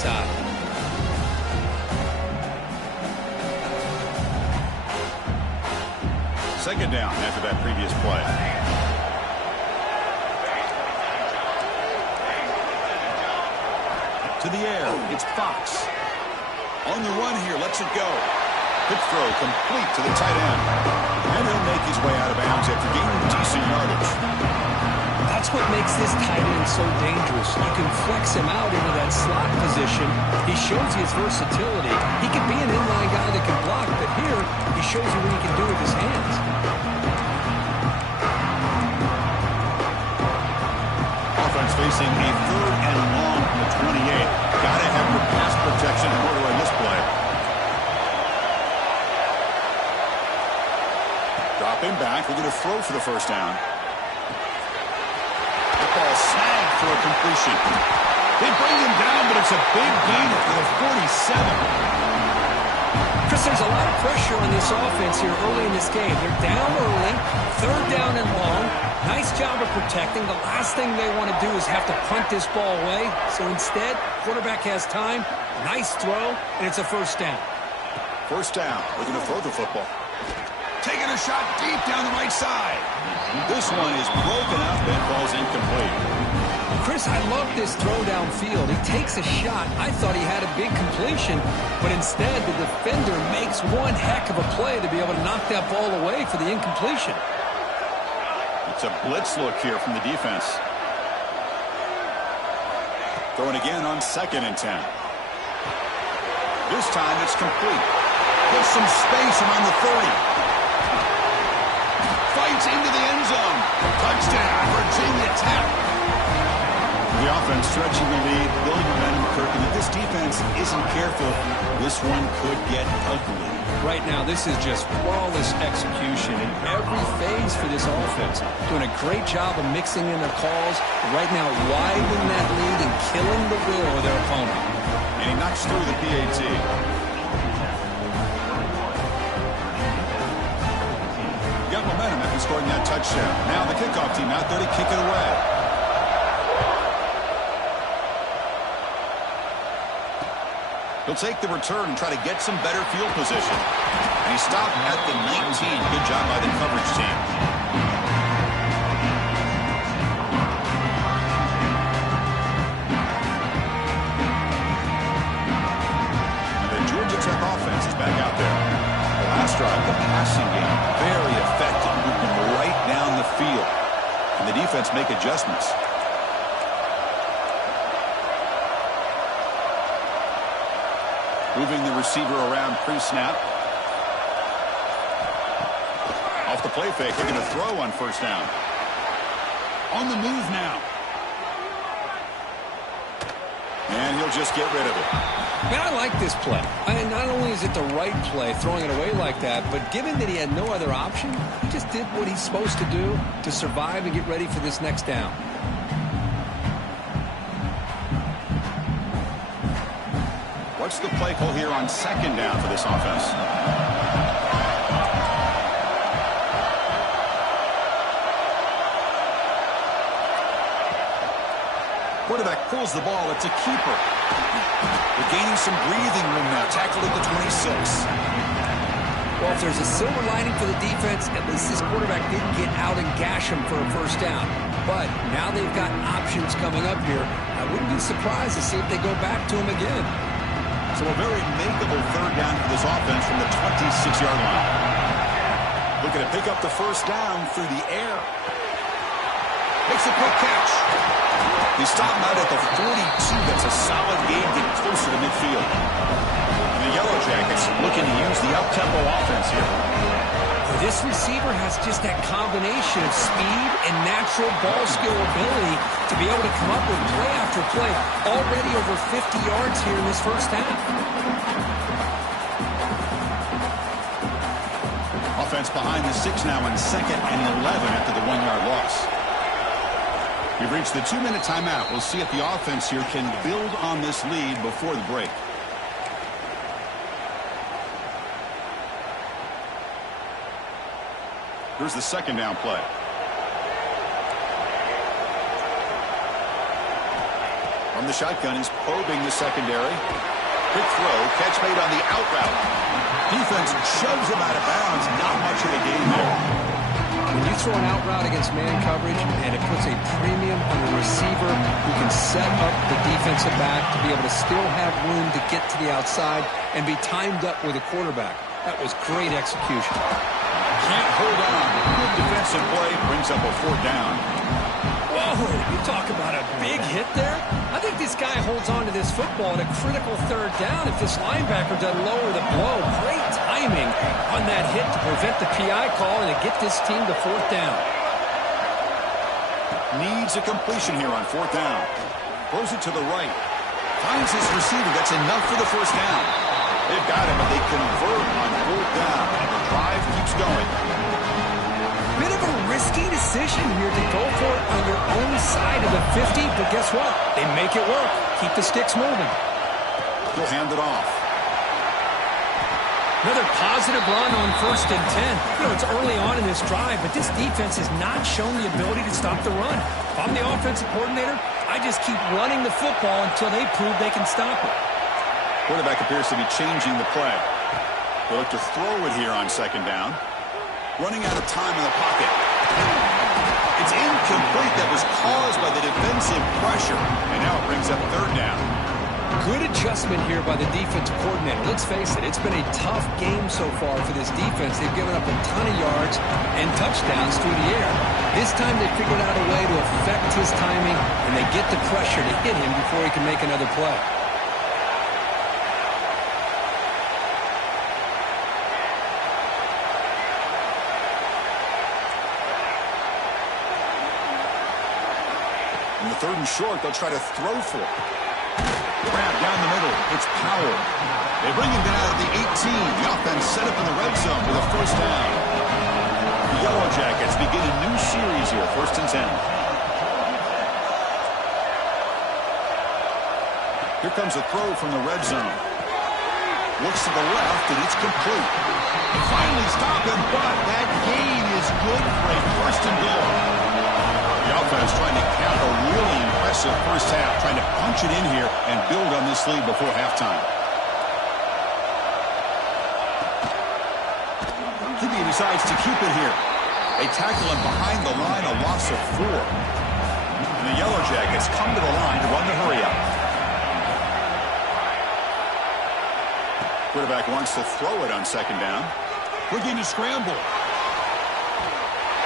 side. Second down after that previous play. To the air, it's Fox. On the run here, lets it go. Quick throw complete to the tight end. And he'll make his way out of bounds after gaining decent yardage. That's what makes this tight end so dangerous. You can flex him out into that slot position. He shows you his versatility. He can be an inline guy that can block, but here he shows you what he can do with his hands. Offense facing a 3rd and long from the 28. Gotta have your pass protection in order on this play. Dropping back, we're going to throw for the first down. That ball snagged for a completion. They bring him down, but it's a big gain for the 47. Chris, there's a lot of pressure on this offense here early in this game. They're down early, 3rd down and long. Nice job of protecting. The last thing they want to do is have to punt this ball away. So instead, quarterback has time, nice throw, and it's a first down. First down, we're going to throw the football. Taking a shot deep down the right side. This one is broken up and falls incomplete. Chris, I love this throw downfield. He takes a shot. I thought he had a big completion, but instead the defender makes one heck of a play to be able to knock that ball away for the incompletion. It's a blitz look here from the defense. Throwing again on 2nd and 10. This time it's complete. Gets some space around the 30. Fights into the end zone. Touchdown, Virginia Tech. The offense stretching the lead, building momentum, Kirk, and if this defense isn't careful, this one could get ugly. Right now, this is just flawless execution in every phase for this offense. Doing a great job of mixing in their calls. Right now, widening that lead and killing the will of their opponent. And he knocks through the PAT. Got momentum after scoring that touchdown. Now the kickoff team out there to kick it away. He'll take the return and try to get some better field position. And he stopped at the 19. Good job by the coverage team. And the Georgia Tech offense is back out there. The last drive, the passing game, very effective, moving right down the field. And the defense make adjustments. Moving the receiver around pre-snap. Off the play fake, they're going to throw on first down. On the move now. And he'll just get rid of it. Man, I like this play. Not only is it the right play, throwing it away like that, but given that he had no other option, he just did what he's supposed to do to survive and get ready for this next down. What's the play call here on 2nd down for this offense? Quarterback pulls the ball. It's a keeper. They're gaining some breathing room now. Tackled at the 26. Well, if there's a silver lining for the defense, at least this quarterback didn't get out and gash him for a first down. But now they've got options coming up here. I wouldn't be surprised to see if they go back to him again. So a very makeable 3rd down for this offense from the 26-yard line. Looking to pick up the first down through the air. Makes a quick catch. They stop him out at the 42. That's a solid gain, getting closer to midfield. And the Yellow Jackets looking to use the up-tempo offense here. This receiver has just that combination of speed and natural ball skill ability to be able to come up with play after play. Already over 50 yards here in this first half. Offense behind the 6 now on 2nd and 11 after the 1-yard loss. We've reached the 2-minute timeout. We'll see if the offense here can build on this lead before the break. Here's the 2nd down play. From the shotgun, he's probing the secondary. Quick throw, catch made on the out route. Defense shoves him out of bounds. Not much of a gain there. When you throw an out route against man coverage, and it puts a premium on the receiver who can set up the defensive back to be able to still have room to get to the outside and be timed up with a quarterback. That was great execution. Can't hold on. Good defensive play. Brings up a 4th down. Whoa, you talk about a big hit there. I think this guy holds on to this football at a critical 3rd down if this linebacker doesn't lower the blow. Great timing on that hit to prevent the PI call and to get this team to 4th down. Needs a completion here on 4th down. Throws it to the right. Finds his receiver. That's enough for the 1st down. They've got him, but they convert on 4th down. And the drive keeps going. Bit of a risky decision here to go for it on your own side of the 50, but guess what? They make it work. Keep the sticks moving. He'll hand it off. Another positive run on 1st and 10. You know, it's early on in this drive, but this defense has not shown the ability to stop the run. If I'm the offensive coordinator, I just keep running the football until they prove they can stop it. Quarterback appears to be changing the play. They'll look to throw it here on 2nd down. Running out of time in the pocket. It's incomplete. That was caused by the defensive pressure. And now it brings up 3rd down. Good adjustment here by the defensive coordinator. Let's face it, it's been a tough game so far for this defense. They've given up a ton of yards and touchdowns through the air. This time they figured out a way to affect his timing, and they get the pressure to hit him before he can make another play. In the 3rd and short, they'll try to throw for it. Grab down the middle. It's Powell. They bring him down at the 18. The offense set up in the red zone with a 1st down. The Yellow Jackets begin a new series here, 1st and 10. Here comes a throw from the red zone. Looks to the left, and it's complete. They finally stop him, but that gain is good for a 1st and goal. The offense trying to count a really impressive 1st half, trying to punch it in here and build on this lead before halftime. He decides to keep it here. They tackle him behind the line, a loss of 4. And the Yellow Jackets come to the line to run the hurry up. Quarterback wants to throw it on 2nd down. Looking to scramble.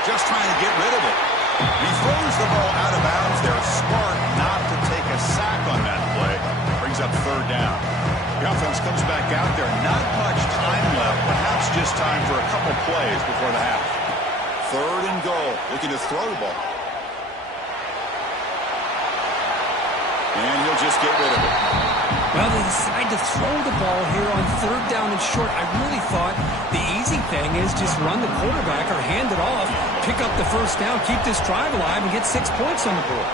Just trying to get rid of it. He throws the ball out of bounds. They're smart not to take a sack on that play. Brings up 3rd down. The offense comes back out there. Not much time left. Perhaps just time for a couple plays before the half. 3rd and goal. Looking to throw the ball. And he'll just get rid of it. Well, they decide to throw the ball here on 3rd down and short. I really thought the easy thing is just run the quarterback or hand it off, pick up the 1st down, keep this drive alive, and get 6 points on the board.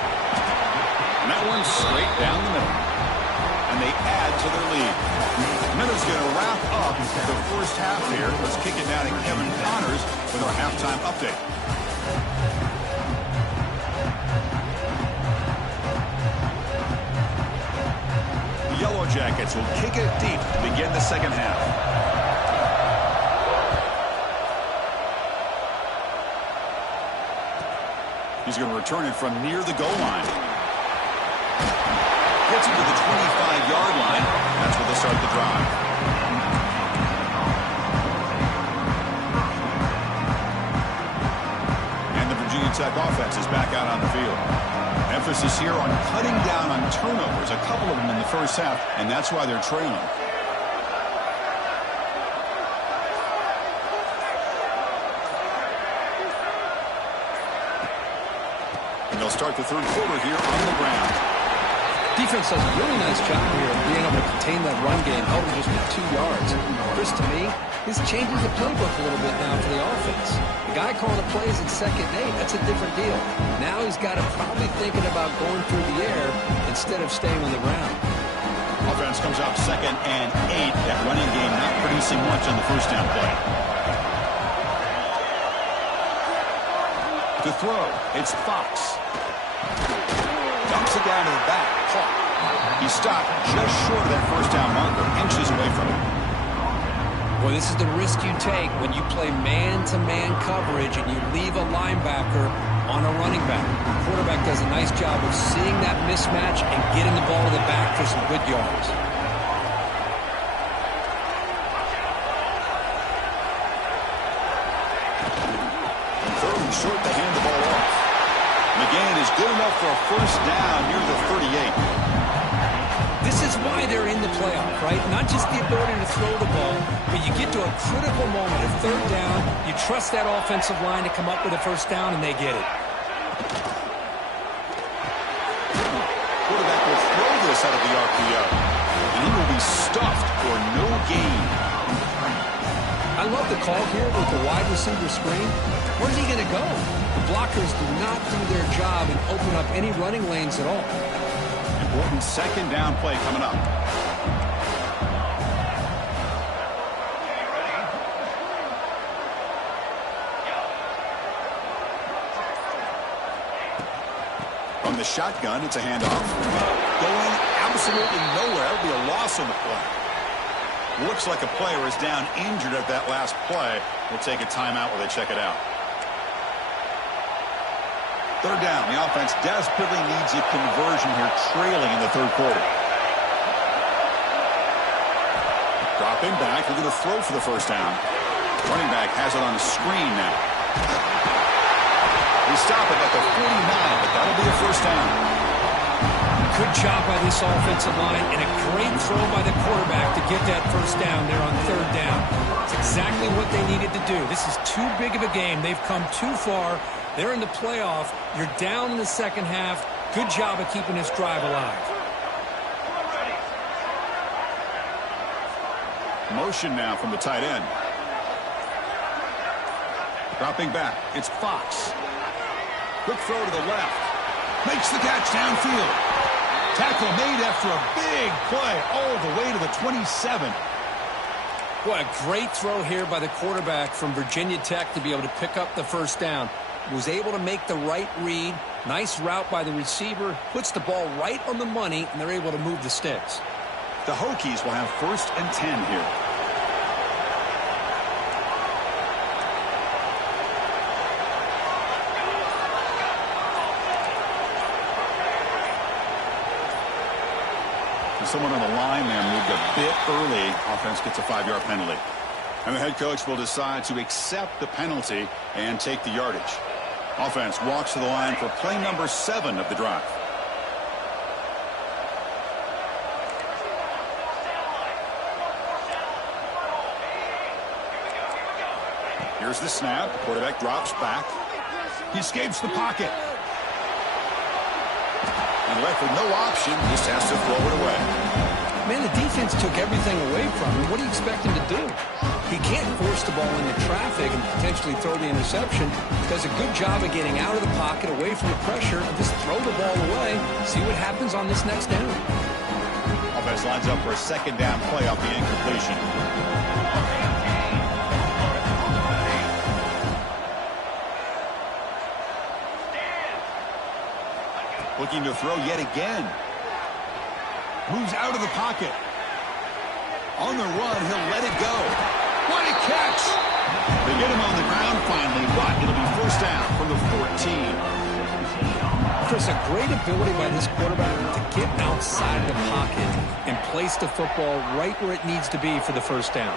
And that one's straight down the middle. And they add to their lead. Minutes going to wrap up the 1st half here. Let's kick it down to Kevin Connors with our halftime update. Yellow Jackets will kick it deep to begin the 2nd half. He's going to return it from near the goal line. Gets it to the 25-yard line. That's where they start the drive. And the Virginia Tech offense is back out on the field. Emphasis here on cutting down on turnovers, a couple of them in the 1st half, and that's why they're trailing. And they'll start the 3rd quarter here on the ground. Defense does a really nice job here of being able to contain that run game, held just with 2 yards. Chris, to me, this changes the playbook a little bit now for the offense. The guy calling the plays at 2nd and 8, that's a different deal. Now he's got to probably thinking about going through the air instead of staying on the ground. Offense comes out 2nd and 8. That running game not producing much on the 1st down play. To throw, it's Fox. Dumps it down to the back. Caught. He stopped just short of that first down marker, inches away from it. Well, this is the risk you take when you play man-to-man coverage and you leave a linebacker on a running back. The quarterback does a nice job of seeing that mismatch and getting the ball to the back for some good yards. Third and short to hand the ball off. And the gain is good enough for a first down near the 38. This is why they're in the playoff, right? Not just the ability to throw the ball, but you get to a critical moment at third down, you trust that offensive line to come up with a first down, and they get it. Quarterback will throw this out of the RPO, and he will be stuffed for no gain. I love the call here with the wide receiver screen. Where's he going to go? The blockers do not do their job and open up any running lanes at all. Important second down play coming up. From the shotgun, it's a handoff. Going absolutely nowhere. It'll be a loss on the play. Looks like a player is down injured at that last play. We'll take a timeout while they check it out. Third down. The offense desperately needs a conversion here, trailing in the third quarter. Dropping back. We're going to throw for the first down. Running back has it on the screen now. They stop it at the 49, but that'll be a first down. Good job by this offensive line and a great throw by the quarterback to get that first down there on third down. It's exactly what they needed to do. This is too big of a game. They've come too far. They're in the playoff. You're down in the second half. Good job of keeping this drive alive. Motion now from the tight end. Dropping back. It's Fox. Quick throw to the left. Makes the catch downfield. Tackle made after a big play all the way to the 27. What a great throw here by the quarterback from Virginia Tech to be able to pick up the first down. Was able to make the right read. Nice route by the receiver. Puts the ball right on the money, and they're able to move the sticks. The Hokies will have first and 10 here. And someone on the line there moved a bit early. Offense gets a 5-yard penalty. And the head coach will decide to accept the penalty and take the yardage. Offense walks to the line for play number 7 of the drive. Here's the snap. Quarterback drops back. He escapes the pocket. And left with no option, just has to throw it away. Man, the defense took everything away from him. What do you expect him to do? He can't force the ball into traffic and potentially throw the interception. Does a good job of getting out of the pocket, away from the pressure, and just throw the ball away. See what happens on this next down. Offense lines up for a second down play off the incompletion. Looking to throw yet again. Moves out of the pocket. On the run, he'll let it go. What a catch! They get him on the ground finally, but it'll be first down from the 14. Chris, a great ability by this quarterback to get outside the pocket and place the football right where it needs to be for the first down.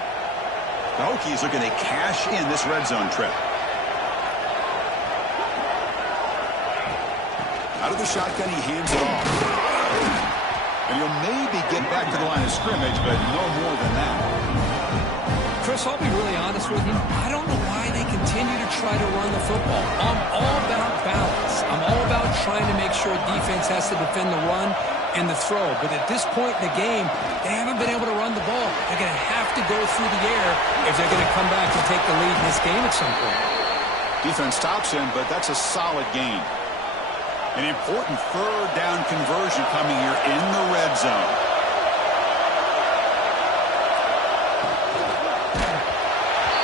The Hokies are going to cash in this red zone trip. Out of the shotgun, he hands it off. And he'll maybe get back to the line of scrimmage, but no more than that. Chris, I'll be really honest with you. I don't know why they continue to try to run the football. I'm all about balance. I'm all about trying to make sure defense has to defend the run and the throw. But at this point in the game, they haven't been able to run the ball. They're going to have to go through the air if they're going to come back and take the lead in this game at some point. Defense stops him, but that's a solid gain. An important third down conversion coming here in the red zone.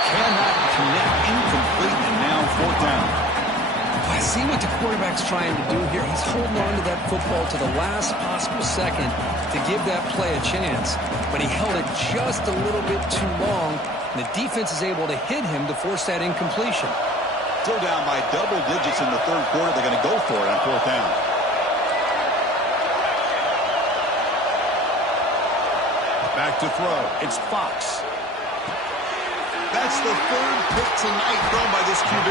Cannot connect, incomplete, and now fourth down. That's see what the quarterback's trying to do here? He's holding on to that football to the last possible second to give that play a chance. But he held it just a little bit too long, and the defense is able to hit him to force that incompletion. Still down by double digits in the third quarter. They're going to go for it on fourth down. Back to throw. It's Fox. That's the third pick tonight thrown by this QB.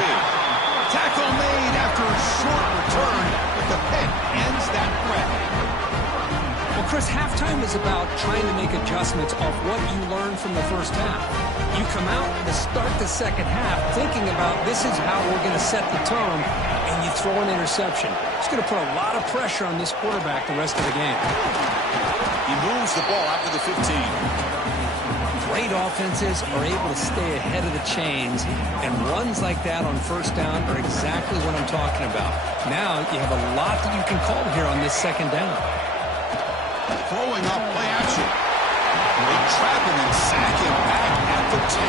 Tackle made after a short return, but the pick ends that threat. Well, Chris, halftime is about trying to make adjustments off what you learned from the first half. You come out to start the second half thinking about this is how we're going to set the tone, and you throw an interception. It's going to put a lot of pressure on this quarterback the rest of the game. He moves the ball out to the 15. Great offenses are able to stay ahead of the chains, and runs like that on first down are exactly what I'm talking about. Now you have a lot that you can call here on this second down. Throwing up play action. They trap him and sack him back at the 10.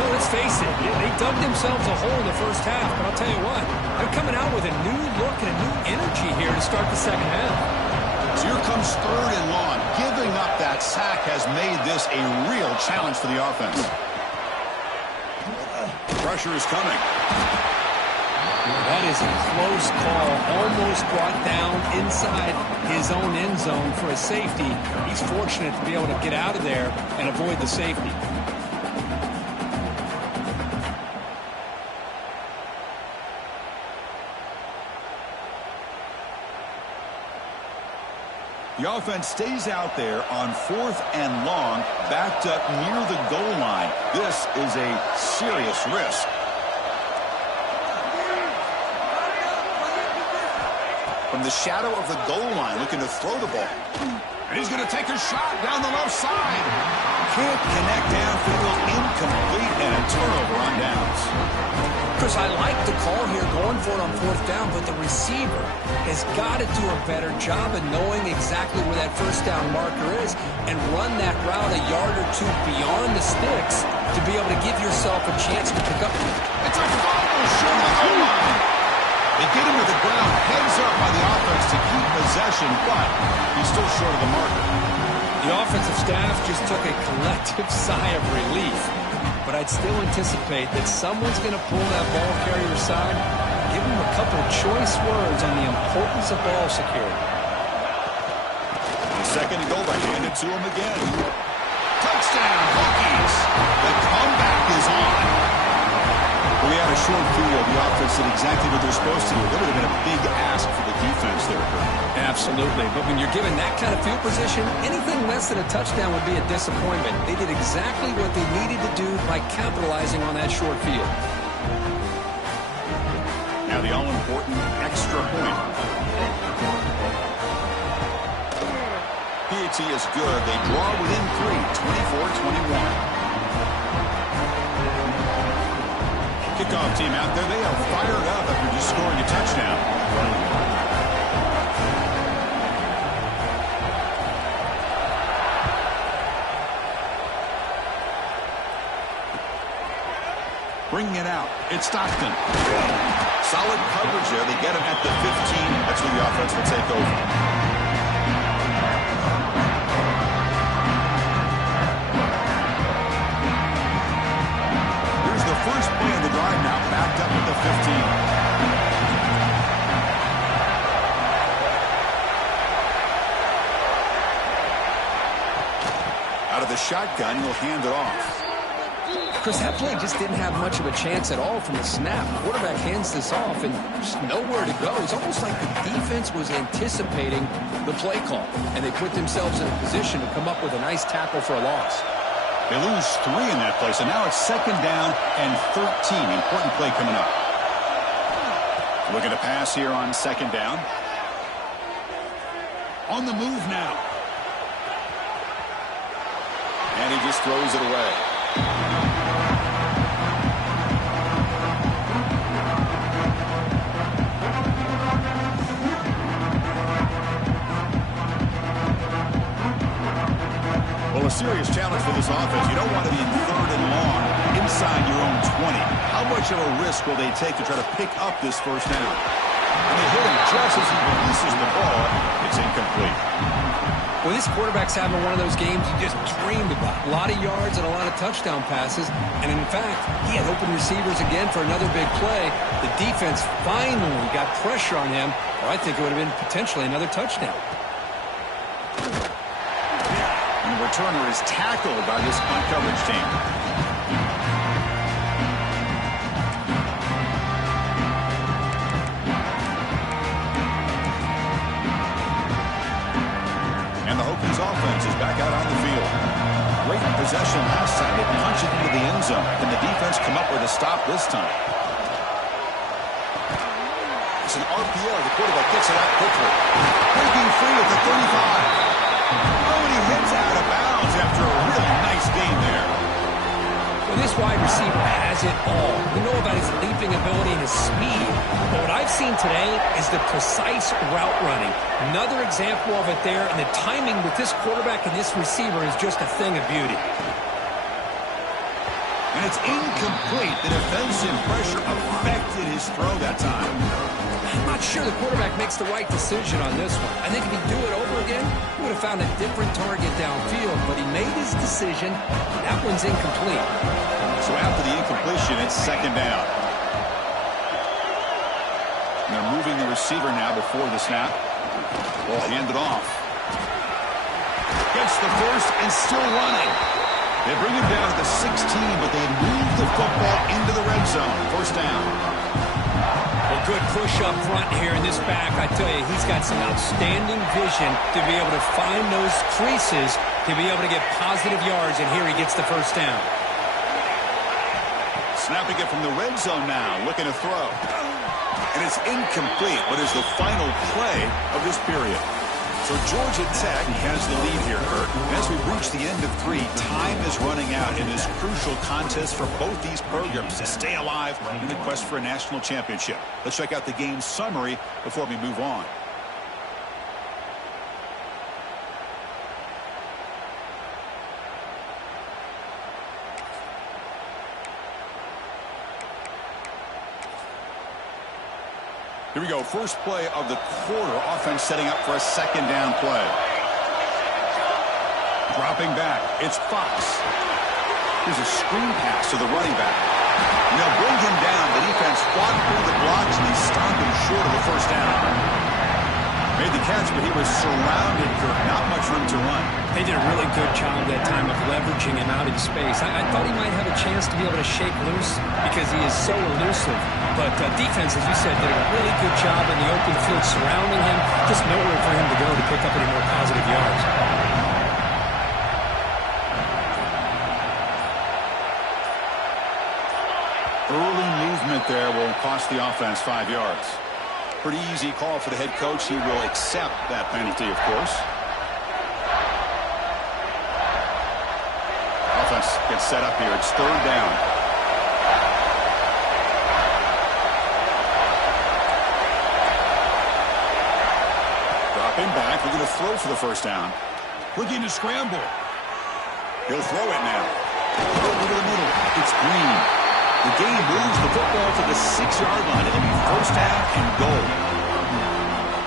Well, let's face it, they dug themselves a hole in the first half, but I'll tell you what, they're coming out with a new look and a new energy here to start the second half. So here comes third and long. Giving up that sack has made this a real challenge for the offense. Pressure is coming. That is a close call. Almost brought down inside his own end zone for a safety. He's fortunate to be able to get out of there and avoid the safety. The offense stays out there on fourth and long, backed up near the goal line. This is a serious risk. From the shadow of the goal line, looking to throw the ball. And he's going to take a shot down the left side. Can't connect downfield, incomplete, and a turnover on downs. Chris, I like the call here going for it on fourth down, but the receiver has got to do a better job of knowing exactly where that first down marker is and run that route a yard or two beyond the sticks to be able to give yourself a chance to pick up. It's a fumble short of the goal line. They get him to the ground, heads up by the offense to keep possession, but he's still short of the marker. The offensive staff just took a collective sigh of relief. But I'd still anticipate that someone's going to pull that ball carrier aside, give him a couple of choice words on the importance of ball security. Second and goal, they hand it to him again. Touchdown, Hokies! The comeback is on. We had a short field. The offense did exactly what they're supposed to do. That would have been a big ask for the defense there, Kurt. Absolutely. But when you're given that kind of field position, anything less than a touchdown would be a disappointment. They did exactly what they needed to do by capitalizing on that short field. Now the all-important extra point. PAT is good. They draw within 3, 24-21. Kickoff team out there. They are fired up after just scoring a touchdown. Bringing it out. It's Stockton. Solid coverage there. They get him at the 15. That's where the offense will take over. First play of the drive now, backed up at the 15. Out of the shotgun, he'll hand it off. Chris, that play just didn't have much of a chance at all from the snap. The quarterback hands this off and just nowhere to go. It's almost like the defense was anticipating the play call, and they put themselves in a position to come up with a nice tackle for a loss. They lose 3 in that play, so now it's second down and 13. Important play coming up. Looking to pass here on second down. On the move now. And he just throws it away. Well, a serious challenge for this offense. You don't want to be in third and long inside your own 20. How much of a risk will they take to try to pick up this first down? And they hit him just as he releases the ball. It's incomplete. Well, this quarterback's having one of those games you just dreamed about. A lot of yards and a lot of touchdown passes. And in fact, he had open receivers again for another big play. The defense finally got pressure on him, or I think it would have been potentially another touchdown. And the returner is tackled by this punt coverage team. Offense is back out on the field. Great possession last time. They punch it into the end zone. Can the defense come up with a stop this time? It's an RPO. The quarterback gets it out quickly. Breaking free at the 35. Oh, and he hits out of bounds after a really nice game there. Well, this wide receiver has it all. We know about his leaping ability and his speed. But what I've seen today is the precise route running. Another example of it there, and the timing with this quarterback and this receiver is just a thing of beauty. And it's incomplete. The defensive pressure affected his throw that time. I'm not sure the quarterback makes the right decision on this one. I think if he'd do it over again, he would have found a different target downfield. But he made his decision. That one's incomplete. So after the incompletion, it's second down. And they're moving the receiver now before the snap. Ball handed off. Gets the first and still running. They bring him down to the 16, but they move the football into the red zone. First down. Well, good push up front here in this back. I tell you, he's got some outstanding vision to be able to find those creases, to be able to get positive yards, and here he gets the first down. Snapping it from the red zone now, looking to throw. And it's incomplete, but is the final play of this period. So Georgia Tech has the lead here, Kurt. And as we reach the end of 3, time is running out in this crucial contest for both these programs to stay alive in the quest for a national championship. Let's check out the game summary before we move on. Here we go. First play of the quarter. Offense setting up for a second down play. Dropping back. It's Fox. Here's a screen pass to the running back. And they'll bring him down. The defense fought through the blocks, and they stopped him short of the first down. Made the catch, but he was surrounded, Kurt. Not much room to run. They did a really good job that time of leveraging him out in space. I thought he might have a chance to be able to shake loose because he is so elusive. But defense, as you said, did a really good job in the open field surrounding him. Just nowhere for him to go to pick up any more positive yards. Early movement there will cost the offense 5 yards. Pretty easy call for the head coach. He will accept that penalty, of course. Offense gets set up here. It's third down. Dropping back. We're going to throw for the first down. Looking to scramble. He'll throw it now. Over the middle. It's Green. The game moves the football to the 6-yard line. It'll be first down and goal.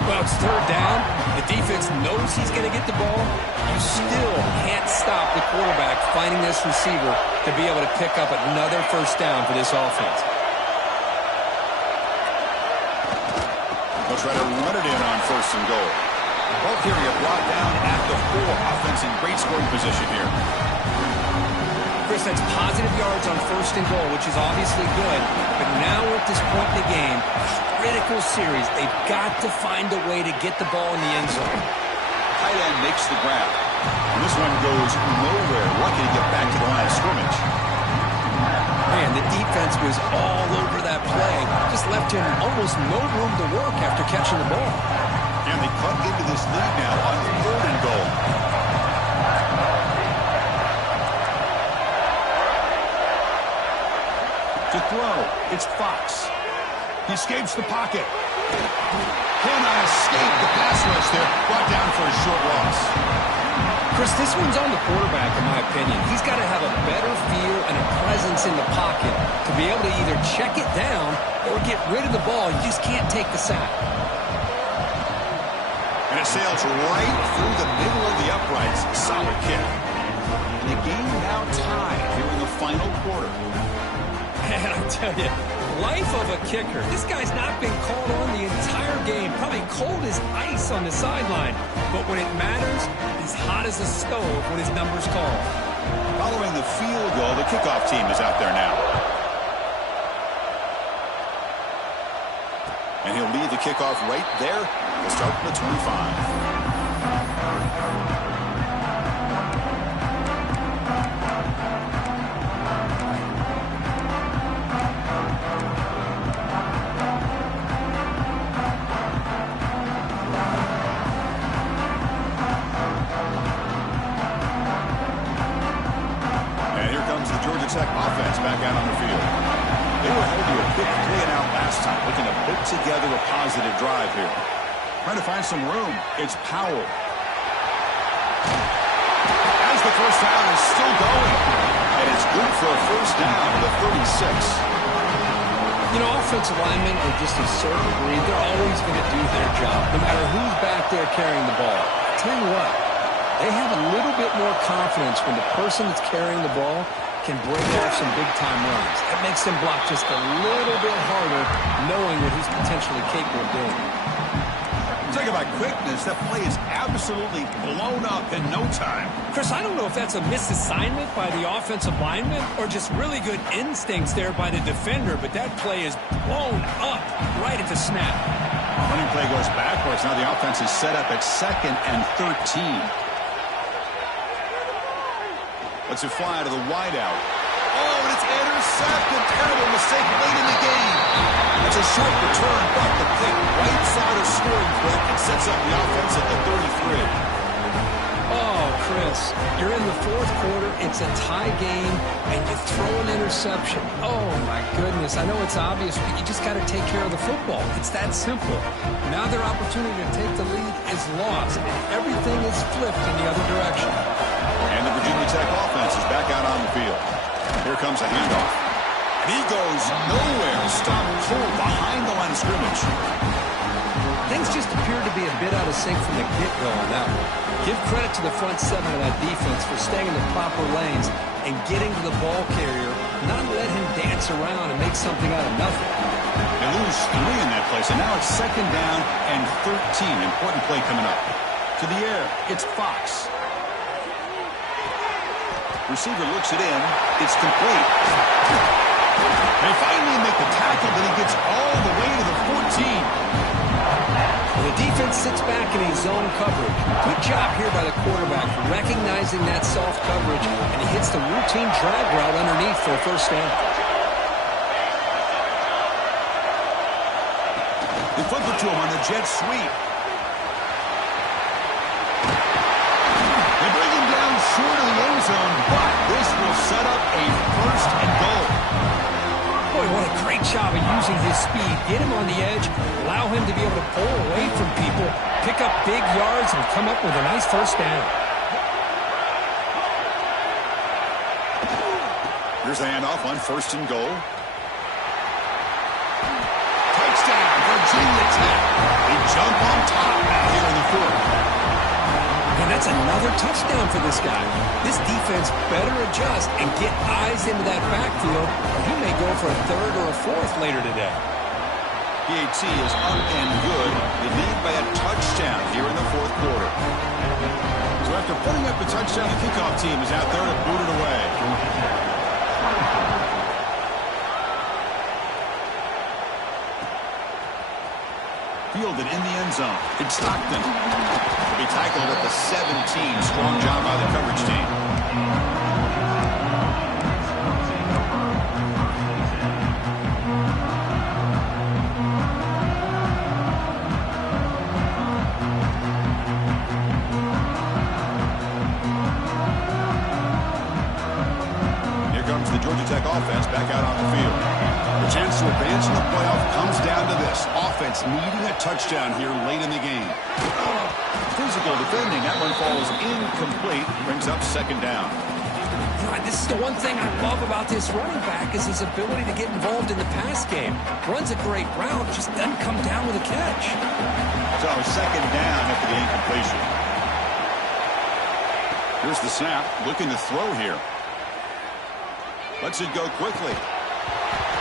Well, it's third down. The defense knows he's going to get the ball. You still can't stop the quarterback finding this receiver to be able to pick up another first down for this offense. They'll try to run it in on first and goal. Ball carrier brought down at the 4. Offense in great scoring position here. Chris, that's positive yards on first and goal, which is obviously good. But now at this point in the game, critical series, they've got to find a way to get the ball in the end zone. Tight end makes the grab. And this one goes nowhere. Lucky to get back to the line of scrimmage. Man, the defense was all over that play. Just left him almost no room to work after catching the ball. And they cut into this lead now on third and goal. To throw, it's Fox. He escapes the pocket. Cannot escape the pass rush there. Brought down for a short loss. Chris, this one's on the quarterback, in my opinion. He's got to have a better feel and a presence in the pocket to be able to either check it down or get rid of the ball. You just can't take the sack. And it sails right through the middle of the uprights. Solid kick. And the game now tied here in the final quarter. Man, I tell you, life of a kicker. This guy's not been called on the entire game. Probably cold as ice on the sideline. But when it matters, he's hot as a stove when his number's called. Following the field goal, the kickoff team is out there now. And he'll lead the kickoff right there. He'll start from the 25. Tech offense back out on the field. They were held to a quick 3-and-out last time, looking to put together a positive drive here. Trying to find some room. It's Powell. As the first down is still going. And it's good for a first down to the 36. You know, offensive linemen are just a certain breed. They're always going to do their job, no matter who's back there carrying the ball. I'll tell you what, they have a little bit more confidence when the person that's carrying the ball can break off some big-time runs. That makes them block just a little bit harder, knowing what he's potentially capable of doing. Talk about quickness. That play is absolutely blown up in no time. Chris, I don't know if that's a misassignment by the offensive lineman or just really good instincts there by the defender, but that play is blown up right at the snap. Running play goes backwards. Now the offense is set up at 2nd and 13. Lets it fly to the wideout. Oh, and it's intercepted. Terrible mistake late in the game. It's a short return, but the pick right side of scoring threat and sets up the offense at the 33. Oh, Chris, you're in the fourth quarter. It's a tie game, and you throw an interception. Oh, my goodness. I know it's obvious, but you just got to take care of the football. It's that simple. Now their opportunity to take the lead is lost, and everything is flipped in the other direction. And the Virginia Tech offense is back out on the field. Here comes a handoff. And he goes nowhere. Stop cold behind the line of scrimmage. Things just appeared to be a bit out of sync from the get-go on that one. Give credit to the front seven of that defense for staying in the proper lanes and getting to the ball carrier, not let him dance around and make something out of nothing. They lose 3 in that play, so now it's 2nd down and 13. Important play coming up. To the air, it's Fox. Receiver looks it in. It's complete. They finally make the tackle, but he gets all the way to the 14. The defense sits back in his zone coverage. Good job here by the quarterback recognizing that soft coverage, and he hits the routine drag route underneath for a first down. They flip it to him on the jet sweep. They bring him down short of the end zone, but this will set up a 1st and goal. Boy, what a great job of using his speed. Get him on the edge, allow him to be able to pull away from people, pick up big yards, and come up with a nice first down. Here's the handoff on 1st and goal. Touchdown, Virginia Tech. They jump on top now here in the 4th. And that's another touchdown for this guy. This defense better adjust and get eyes into that backfield, or he may go for a 3rd or a 4th later today. PAT is up and good. They lead by a touchdown here in the 4th quarter. So after putting up the touchdown, the kickoff team is out there to boot it away. Fielded in the end zone. It's Stockton. He tackled at the 17. Strong job by the coverage team. Here comes the Georgia Tech offense back out on the field. The chance to advance in the playoff comes down to this. Offense needing a touchdown here late in the game. physical defending. That one falls incomplete. Brings up second down. This is the one thing I love about this running back is his ability to get involved in the pass game. Runs a great route, just doesn't come down with a catch. So second down after the incompletion. Here's the snap. Looking to throw here. Lets it go quickly.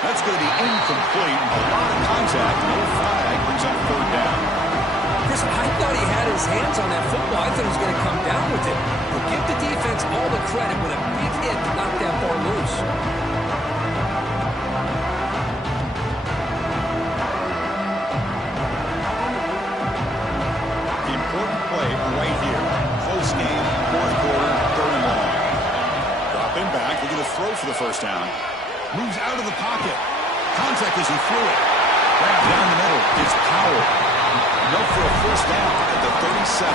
That's going to be incomplete. A lot of contact. No flag. Brings up third down. Chris, I thought he had his hands on that football. I thought he was going to come down with it. But give the defense all the credit with a big hit to knock that ball loose. The important play right here. Close game, fourth quarter, third and long. Dropping back, looking to throw for the first down. Moves out of the pocket. Contact as he threw it. Grab down the middle. It's Powell. No for a first down at the 37.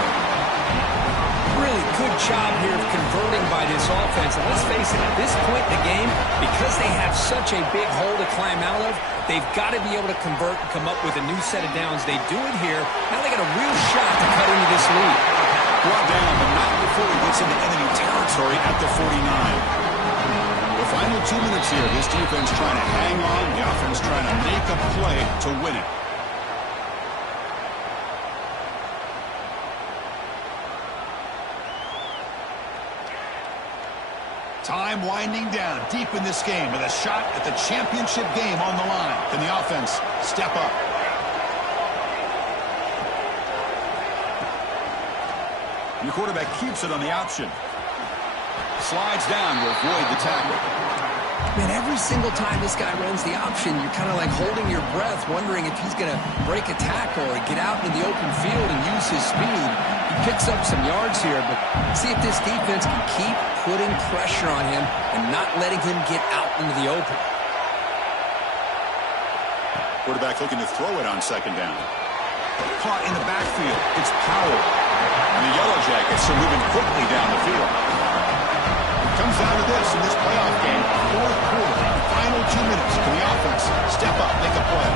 Really good job here of converting by this offense. And let's face it, at this point in the game, because they have such a big hole to climb out of, they've got to be able to convert and come up with a new set of downs. They do it here. Now they got a real shot to cut into this lead. Brought down, but not before he gets into enemy territory at the 49. The final 2 minutes here. This defense trying to hang on. The offense trying to make a play to win it. Time winding down deep in this game with a shot at the championship game on the line. Can the offense step up? And the quarterback keeps it on the option. Slides down to avoid the tackle. Man, every single time this guy runs the option, you're kind of like holding your breath, wondering if he's going to break a tackle or get out into the open field and use his speed. He picks up some yards here, but see if this defense can keep putting pressure on him and not letting him get out into the open. Quarterback looking to throw it on second down. Caught in the backfield. It's Powell. And the Yellow Jackets are moving quickly down the field. Comes down to this in this playoff game. Fourth quarter, final 2 minutes. Can the offense step up, make a play?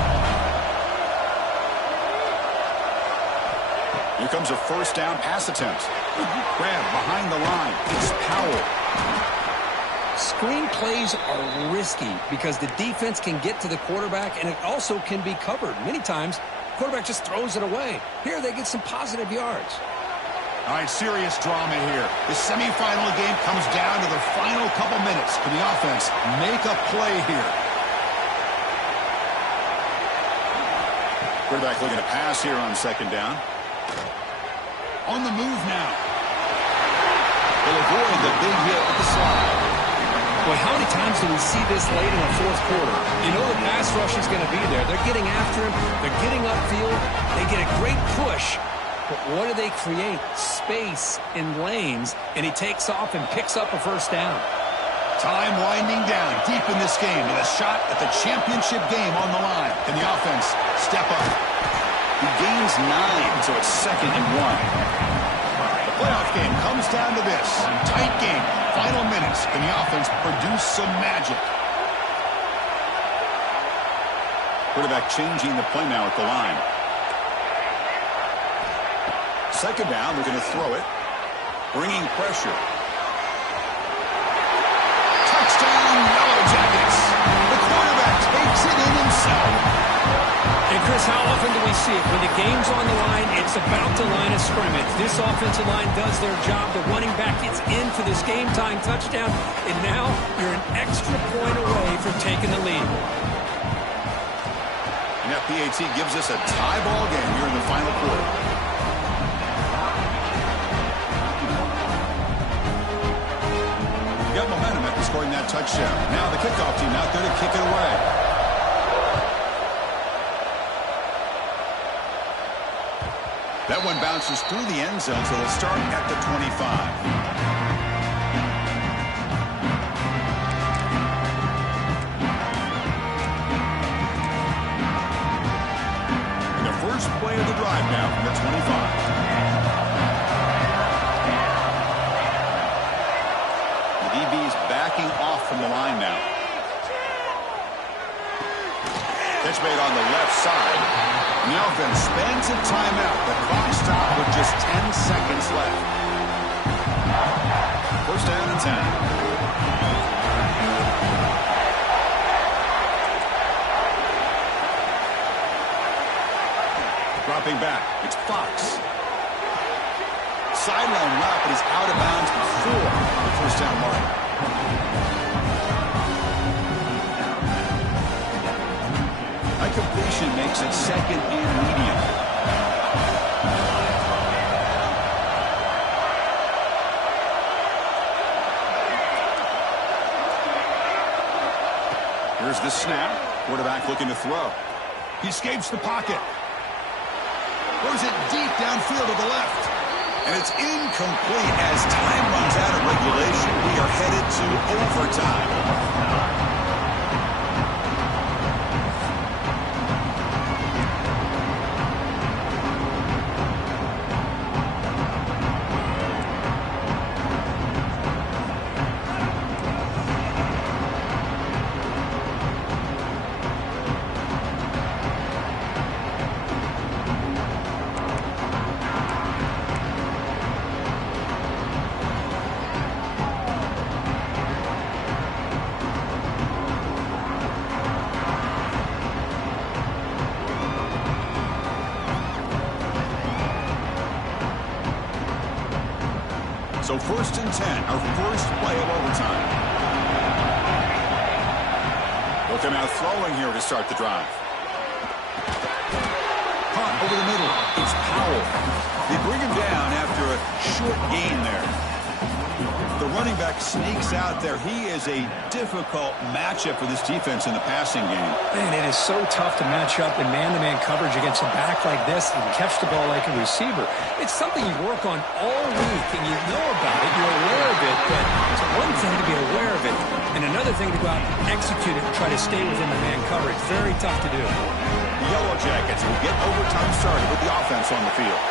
Here comes a first down pass attempt. Grab behind the line. It's Powell. Screen plays are risky because the defense can get to the quarterback, and it also can be covered. Many times, the quarterback just throws it away. Here, they get some positive yards. All right, serious drama here. The semifinal game comes down to the final couple minutes. Can the offense make a play here? Quarterback looking to pass here on second down. On the move now. They'll avoid the big hit at the slide. Boy, how many times do we see this late in the fourth quarter? You know the pass rush is going to be there. They're getting after him. They're getting upfield. They get a great push. But what do they create? Space in lanes, and he takes off and picks up a first down. Time winding down deep in this game with a shot at the championship game on the line. Can the offense step up? He gains 9, so it's 2nd and 1. The playoff game comes down to this. Tight game, final minutes. Can the offense produce some magic? Quarterback changing the play now at the line. Second down, they're going to throw it. Bringing pressure. Touchdown, Yellow Jackets. The quarterback takes it in himself. And Chris, how often do we see it? When the game's on the line, it's about the line of scrimmage. This offensive line does their job. The running back gets in for this game-time touchdown. And now you're an extra point away from taking the lead. And that PAT gives us a tie ball game here in the final quarter. Got momentum after scoring that touchdown. Now the kickoff team out there to kick it away. That one bounces through the end zone, so they'll start at the 25. First play of the drive now from the 25. The DB's backing off from the line now. Pitch made on the left side. And the offense spends a timeout. The clock stopped with just 10 seconds left. First down and 10. Dropping back, it's Fox. Sideline route, but he's out of bounds before the first down mark. High completion makes it second and medium. Here's the snap. Quarterback looking to throw. He escapes the pocket. Throws it deep downfield to the left. And it's incomplete as time runs out of regulation. We are headed to overtime. So first and 10, our first play of overtime. Looking out throwing here to start the drive. Caught over the middle. It's Powell. They bring him down after a short gain there. The running back sneaks out there. He is a difficult matchup for this defense in the passing game. Man, it is so tough to match up in man-to-man coverage against a back like this and catch the ball like a receiver. It's something you work on all week, and you know about it, you're aware of it, but it's one thing to be aware of it, and another thing to go out and execute it and try to stay within the man coverage. Very tough to do. The Yellow Jackets will get overtime started with the offense on the field.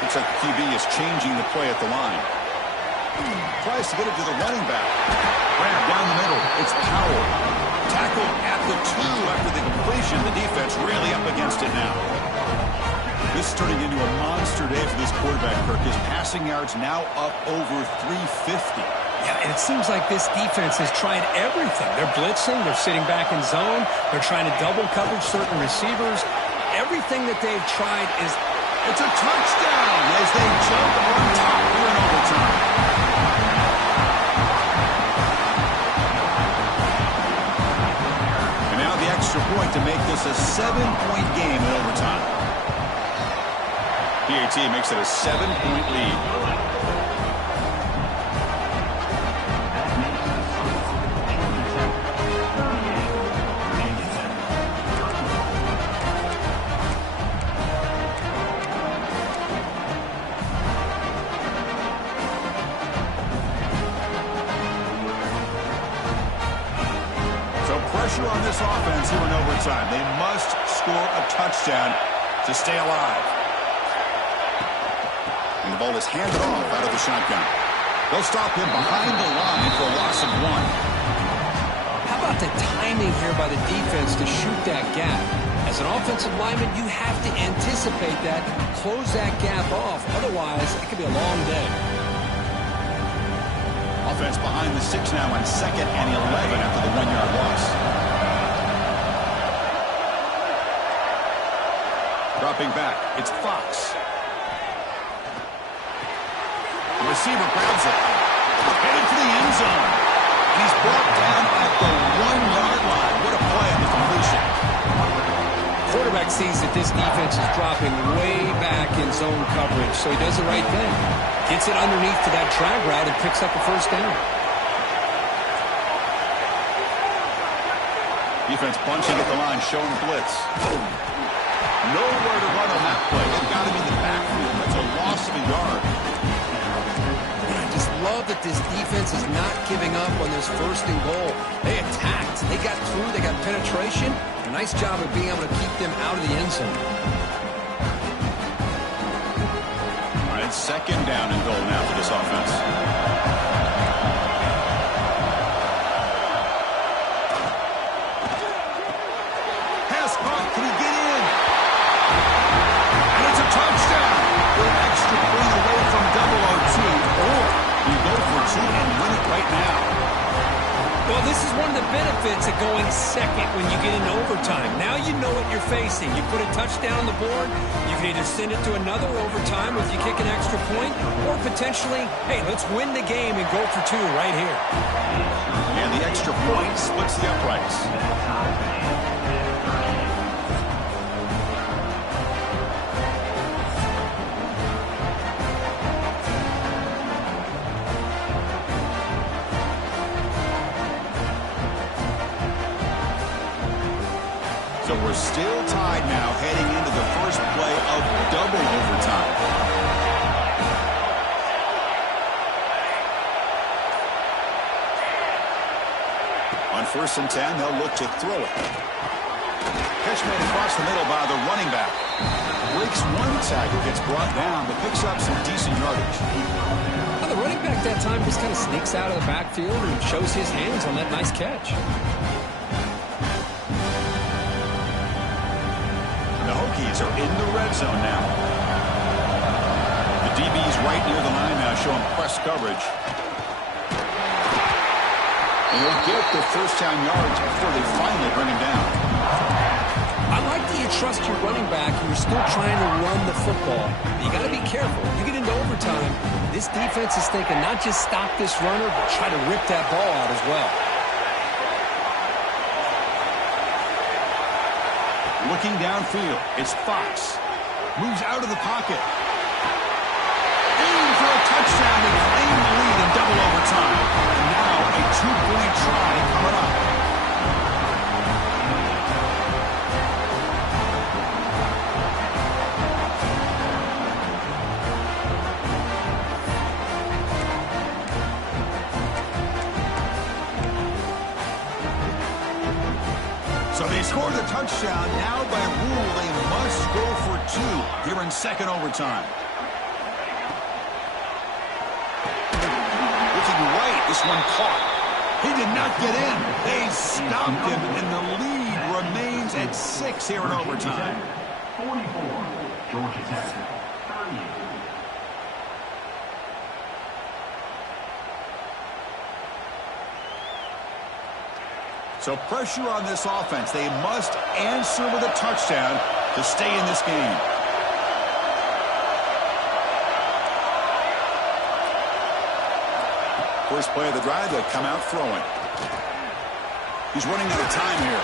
Looks like the QB is changing the play at the line. Tries to get it to the running back. Grab down the middle. It's Powell. Tackled at the 2 after the completion. The defense really up against it now. This is turning into a monster day for this quarterback, Kirk. His passing yards now up over 350. Yeah, and it seems like this defense has tried everything. They're blitzing. They're sitting back in zone. They're trying to double coverage certain receivers. Everything that they've tried is... It's a touchdown as they jump on top here in overtime. And now the extra point to make this a 7-point game in overtime. PAT makes it a 7-point lead. On this offense here in overtime. They must score a touchdown to stay alive. And the ball is handed off out of the shotgun. They'll stop him behind the line for a loss of 1. How about the timing here by the defense to shoot that gap? As an offensive lineman, you have to anticipate that, close that gap off. Otherwise, it could be a long day. Offense behind the 6 now on 2nd and 11 after the 1-yard loss. Dropping back, it's Fox. The receiver grabs it. Headed for the end zone. And he's brought down at the 1-yard line. What a play on the completion. Quarterback sees that this defense is dropping way back in zone coverage, so he does the right thing. Gets it underneath to that drag route and picks up the first down. Defense bunching at the line, showing blitz. Nowhere to run on that play. They've got him in the backfield. That's a loss of a yard. I just love that this defense is not giving up on this 1st and goal. They attacked. They got through. They got penetration. A nice job of being able to keep them out of the end zone. All right, 2nd down and goal now for this offense. benefits of going second when you get into overtime. Now you know what you're facing. You put a touchdown on the board, you can either send it to another overtime if you kick an extra point, or potentially, hey, let's win the game and go for two right here. And the extra point splits the uprights. So we're still tied now heading into the first play of double overtime. On 1st and 10, they'll look to throw it. Catch made across the middle by the running back. Breaks one tackle, gets brought down, but picks up some decent yardage. Well, the running back that time just kind of sneaks out of the backfield and shows his hands on that nice catch. The Hokies are in the red zone now. The DB's right near the line now, showing press coverage. And he'll get the first down yards before they finally bring him down. I like that you trust your running back who is still trying to run the football. But you got to be careful. You get into overtime, this defense is thinking not just stop this runner, but try to rip that ball out as well. Looking downfield, it's Fox. Moves out of the pocket. Aim for a touchdown to claim the lead in double overtime. And now a two-point try coming up. So they score the touchdown. Now by rule, they must go for two here in second overtime. Looking right, this one caught. He did not get in. They stopped him, and the lead remains at 6 here in overtime. 44, Georgia Tech. 38. So pressure on this offense. They must answer with a touchdown to stay in this game. First play of the drive, they come out throwing. He's running out of time here.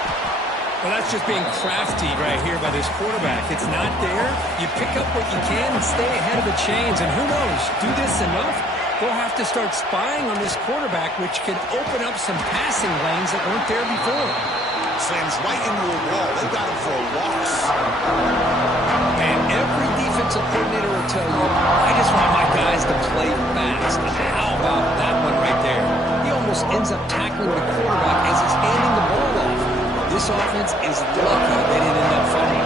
Well, that's just being crafty right here by this quarterback. It's not there. You pick up what you can and stay ahead of the chains. And who knows, do this enough, they'll have to start spying on this quarterback, which could open up some passing lanes that weren't there before. Slams right into a wall. They got him for a loss. And every defensive coordinator will tell you, I just want my guys to play fast. How about that one right there? He almost ends up tackling the quarterback as he's handing the ball off. This offense is lucky they didn't end up fumbling.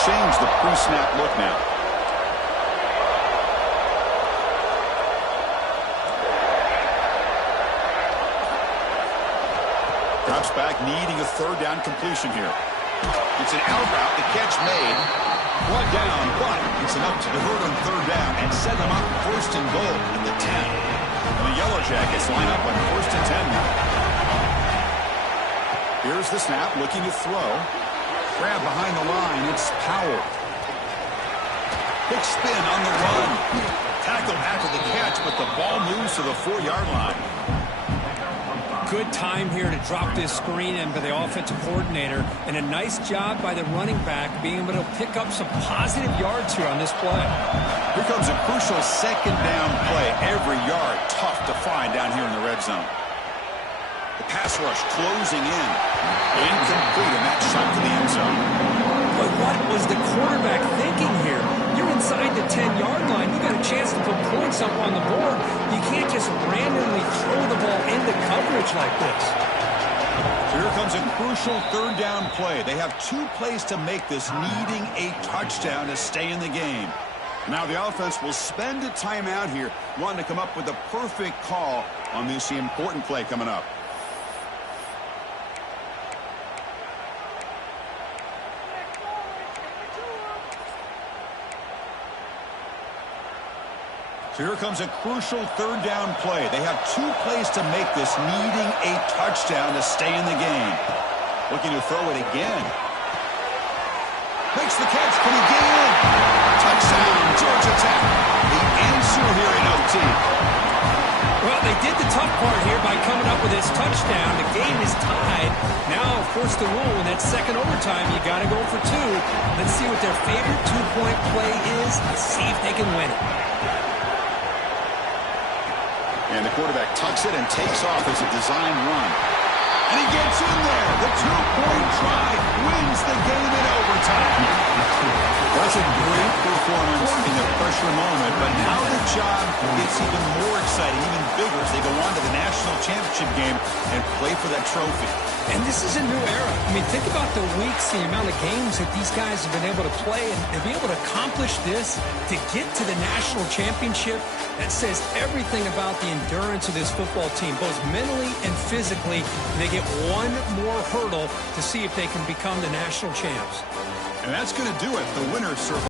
Change the pre-snap look now. Drops back, needing a third down completion here. It's an out route, the catch made. Brought down, but it's enough to divert on third down and set them up first and goal in the 10. And the Yellow Jackets line up on 1st and 10 now. Here's the snap, looking to throw. Grab behind the line, it's Powell. Big spin on the run. Tackled after the catch, but the ball moves to the 4-yard line. Good time here to drop this screen in by the offensive coordinator, and a nice job by the running back being able to pick up some positive yards here on this play. Here comes a crucial second down play. Every yard tough to find down here in the red zone. The pass rush closing in. Incomplete, and that shot to the end zone. But what was the quarterback thinking here? You're inside the 10-yard line. You got a chance to put points up on the board. You can't just randomly throw the ball into coverage like this. Here comes a crucial third down play. They have 2 plays to make this, needing a touchdown to stay in the game. Now the offense will spend a timeout here, wanting to come up with the perfect call on this important play coming up. So here comes a crucial third down play. They have 2 plays to make this, needing a touchdown to stay in the game. Looking to throw it again. Makes the catch. Can he get in? Touchdown, Georgia Tech. The answer here in OT. Well, they did the tough part here by coming up with this touchdown. The game is tied. Now, of course, the rule in that second overtime, you got to go for 2. Let's see what their favorite 2-point play is and see if they can win it. And the quarterback tucks it and takes off as a design run. And he gets in there. The 2-point try wins the game in overtime. That's a great performance in a pressure moment, but now the job gets even more exciting, even bigger as they go on to the national championship game and play for that trophy. And this is a new era. I mean, think about the weeks, the amount of games that these guys have been able to play, and be able to accomplish this, to get to the national championship. That says everything about the endurance of this football team, both mentally and physically. They get one more hurdle to see if they can become the national champs. And that's going to do it. The winner survives.